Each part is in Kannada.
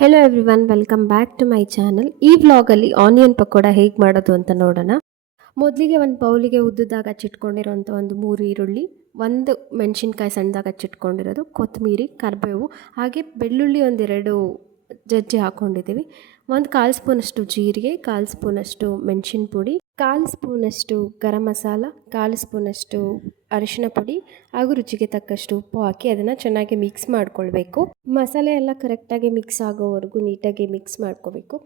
Hello everyone, welcome back to my channel. ಈ ವ್ಲಾಗಲ್ಲಿ ಆನಿಯನ್ ಪಕೋಡ ಹೇಗೆ ಮಾಡೋದು ಅಂತ ನೋಡೋಣ. ಮೊದಲಿಗೆ ಒಂದು ಬೌಲಿಗೆ ಉದ್ದುದಾಗ ಹಚ್ಚಿಟ್ಕೊಂಡಿರೋಂಥ ಒಂದು 3 ಈರುಳ್ಳಿ, ಒಂದು ಮೆಣಸಿನ್ಕಾಯಿ ಸಣ್ಣದಾಗ ಹಚ್ಚಿಟ್ಕೊಂಡಿರೋದು, ಕೊತ್ತಂಬರಿ, ಕರಿಬೇವು, ಹಾಗೆ ಬೆಳ್ಳುಳ್ಳಿ ಒಂದೆರಡು ಜಜ್ಜಿ ಹಾಕ್ಕೊಂಡಿದ್ದೀವಿ. ಒಂದು 1/4 ಸ್ಪೂನಷ್ಟು ಜೀರಿಗೆ, 1/4 ಸ್ಪೂನಷ್ಟು ಮೆಣಸಿನ ಪುಡಿ, 1/4 ಸ್ಪೂನಷ್ಟು ಗರಂ ಮಸಾಲ, 1/4 ಸ್ಪೂನಷ್ಟು ಅರಿಶಿನ ಪುಡಿ ಹಾಗೂ ರುಚಿಗೆ ತಕ್ಕಷ್ಟು ಉಪ್ಪು ಹಾಕಿ ಅದನ್ನು ಚೆನ್ನಾಗಿ ಮಿಕ್ಸ್ ಮಾಡ್ಕೊಳ್ಬೇಕು. ಮಸಾಲೆ ಎಲ್ಲ ಕರೆಕ್ಟಾಗಿ ಮಿಕ್ಸ್ ಆಗೋವರೆಗೂ ನೀಟಾಗಿ ಮಿಕ್ಸ್ ಮಾಡ್ಕೋಬೇಕು.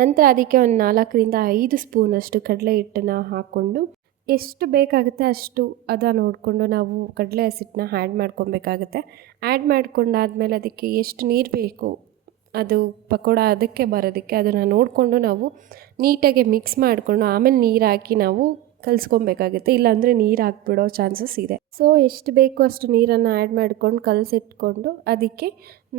ನಂತರ ಅದಕ್ಕೆ ಒಂದು 4ರಿಂದ 5 ಸ್ಪೂನಷ್ಟು ಕಡಲೆ ಹಿಟ್ಟನ್ನು ಹಾಕ್ಕೊಂಡು ಎಷ್ಟು ಬೇಕಾಗುತ್ತೆ ಅಷ್ಟು ನೋಡಿಕೊಂಡು ನಾವು ಕಡಲೆ ಹಸಿಟ್ಟನ್ನ ಆ್ಯಡ್ ಮಾಡ್ಕೊಬೇಕಾಗುತ್ತೆ. ಆ್ಯಡ್ ಮಾಡ್ಕೊಂಡಾದ್ಮೇಲೆ ಅದಕ್ಕೆ ಎಷ್ಟು ನೀರು ಬೇಕು ಅದು ಪಕೋಡ ಅದಕ್ಕೆ ಬರೋದಕ್ಕೆ ಅದನ್ನು ನೋಡಿಕೊಂಡು ನಾವು ನೀಟಾಗಿ ಮಿಕ್ಸ್ ಮಾಡಿಕೊಂಡು ಆಮೇಲೆ ನೀರು ಹಾಕಿ ನಾವು ಕಲಿಸ್ಕೊಬೇಕಾಗುತ್ತೆ. ಇಲ್ಲಾಂದರೆ ನೀರು ಹಾಕ್ಬಿಡೋ ಚಾನ್ಸಸ್ ಇದೆ. ಸೊ ಎಷ್ಟು ಬೇಕೋ ಅಷ್ಟು ನೀರನ್ನು ಆ್ಯಡ್ ಮಾಡ್ಕೊಂಡು ಕಲಸಿಟ್ಕೊಂಡು ಅದಕ್ಕೆ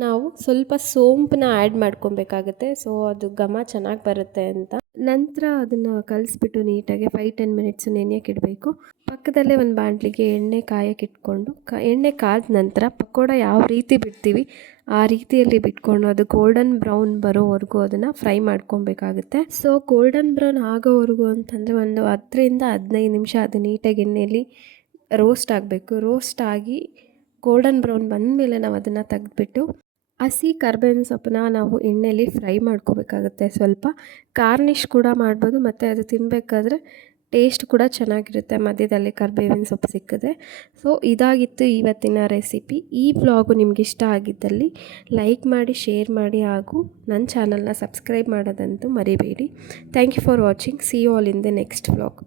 ನಾವು ಸ್ವಲ್ಪ ಸೋಂಪನ್ನ ಆ್ಯಡ್ ಮಾಡ್ಕೊಬೇಕಾಗುತ್ತೆ. ಸೊ ಅದು ಘಮ ಚೆನ್ನಾಗಿ ಬರುತ್ತೆ ಅಂತ. ನಂತರ ಅದನ್ನು ಕಲಿಸ್ಬಿಟ್ಟು ನೀಟಾಗಿ 5-10 ಮಿನಿಟ್ಸ್ ನೆನೆಯೋಕೆ ಇಡಬೇಕು. ಪಕ್ಕದಲ್ಲೇ ಒಂದು ಬಾಣಲಿಗೆ ಎಣ್ಣೆ ಕಾಯಕ್ಕೆ ಇಟ್ಕೊಂಡು ಎಣ್ಣೆ ಕಾದ ನಂತರ ಪಕೋಡ ಯಾವ ರೀತಿ ಬಿಡ್ತೀವಿ ಆ ರೀತಿಯಲ್ಲಿ ಬಿಟ್ಕೊಂಡು ಅದು ಗೋಲ್ಡನ್ ಬ್ರೌನ್ ಬರೋವರೆಗೂ ಅದನ್ನು ಫ್ರೈ ಮಾಡ್ಕೊಬೇಕಾಗುತ್ತೆ. ಸೊ ಗೋಲ್ಡನ್ ಬ್ರೌನ್ ಆಗೋವರೆಗೂ ಅಂತಂದರೆ ಒಂದು 10ರಿಂದ 15 ನಿಮಿಷ ಅದು ನೀಟಾಗಿ ಎಣ್ಣೆಯಲ್ಲಿ ರೋಸ್ಟ್ ಆಗಬೇಕು. ರೋಸ್ಟ್ ಆಗಿ ಗೋಲ್ಡನ್ ಬ್ರೌನ್ ಬಂದಮೇಲೆ ನಾವು ಅದನ್ನು ತೆಗೆದ್ಬಿಟ್ಟು ಹಸಿ ಕರ್ಬೇವಿನ ಸೊಪ್ಪನ್ನ ನಾವು ಎಣ್ಣೆಯಲ್ಲಿ ಫ್ರೈ ಮಾಡ್ಕೋಬೇಕಾಗುತ್ತೆ. ಸ್ವಲ್ಪ ಗಾರ್ನಿಷ್ ಕೂಡ ಮಾಡ್ಬೋದು ಮತ್ತು ಅದು ತಿನ್ನಬೇಕಾದ್ರೆ ಟೇಸ್ಟ್ ಕೂಡ ಚೆನ್ನಾಗಿರುತ್ತೆ ಮಧ್ಯದಲ್ಲಿ ಕರ್ಬೇವಿನ ಸೊಪ್ಪು ಸಿಕ್ಕಿದ್ರೆ. ಸೊ ಇದಾಗಿತ್ತು ಇವತ್ತಿನ ರೆಸಿಪಿ. ಈ ವ್ಲಾಗು ನಿಮ್ಗೆ ಇಷ್ಟ ಆಗಿದ್ದಲ್ಲಿ ಲೈಕ್ ಮಾಡಿ, ಶೇರ್ ಮಾಡಿ ಹಾಗೂ ನನ್ನ ಚಾನಲ್ನ ಸಬ್ಸ್ಕ್ರೈಬ್ ಮಾಡೋದಂತೂ ಮರಿಬೇಡಿ. Thank you for watching. See you all in the next vlog.